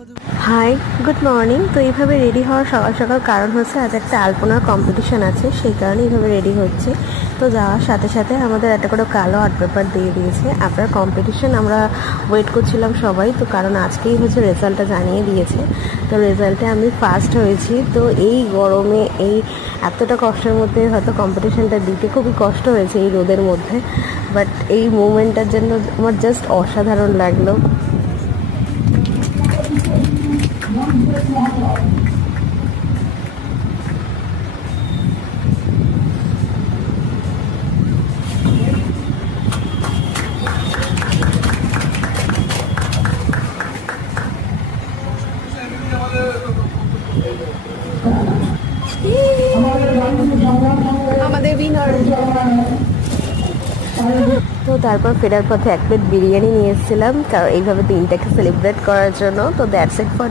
High, good morning. তো এইভাবে ready হওয়ার সকাল সকাল কারণ হচ্ছে আজ একটা আলপনার কম্পিটিশান আছে, সেই কারণে এইভাবে রেডি হচ্ছে। তো যাওয়ার সাথে সাথে আমাদের একটা করে কালো আর্ট পেপার দিয়ে দিয়েছে। আফটার কম্পিটিশান আমরা ওয়েট করছিলাম সবাই, তো কারণ আজকেই হচ্ছে রেজাল্টটা জানিয়ে দিয়েছে। তো রেজাল্টে আমি ফার্স্ট হয়েছি। তো এই গরমে এই এতটা কষ্টের মধ্যে হয়তো কম্পিটিশানটা দিতে খুবই কষ্ট হয়েছে এই রোদের মধ্যে, বাট এই মুভমেন্টটার জন্য আমার জাস্ট অসাধারণ লাগলো। আমাদের উইনার। তো তারপর ফেরার পথে এক প্লেট বিরিয়ানি নিয়ে এসেছিলাম, কারণ এইভাবে দিনটাকে সেলিব্রেট করার জন্য। তো দ্যাটস ইট ফর